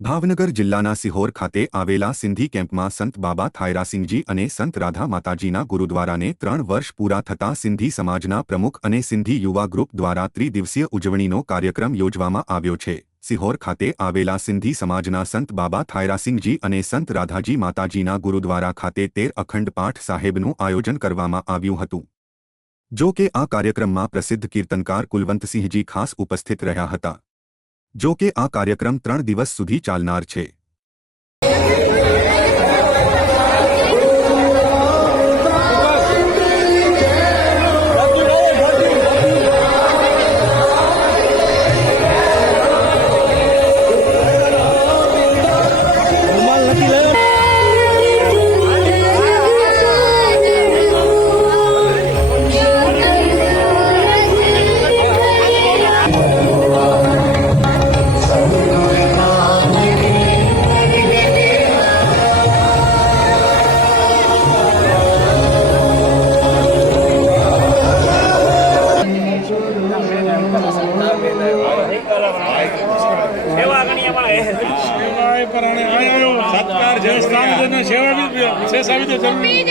ભાવનગર જિલ્લાના સિહોર ખાતે આવેલા સિંધી કેમ્પમાં સંત બાબા થાયરાસિંહજી અને સંત રાધા માતાજીના ગુરુદ્વારાને ત્રણ વર્ષ પૂરા થતા સિંધી સમાજના પ્રમુખ અને સિંધી યુવા ગ્રુપ દ્વારા ત્રિદિવસીય ઉજવણીનો કાર્યક્રમ યોજવામાં આવ્યો છે. સિહોર ખાતે આવેલા સિંધી સમાજના સંત બાબા થાયરાસિંહજી અને સંત રાધાજી માતાજીના ગુરુદ્વારા ખાતે તેર અખંડ પાઠ સાહેબનું આયોજન કરવામાં આવ્યું હતું. જો કે આ કાર્યક્રમમાં પ્રસિદ્ધ કીર્તનકાર કુલવંતસિંહજી ખાસ ઉપસ્થિત રહ્યા હતા. જો કે આ કાર્યક્રમ ત્રણ દિવસ સુધી ચાલનાર છે. સેવા દેને સેવા બી તો જરૂરી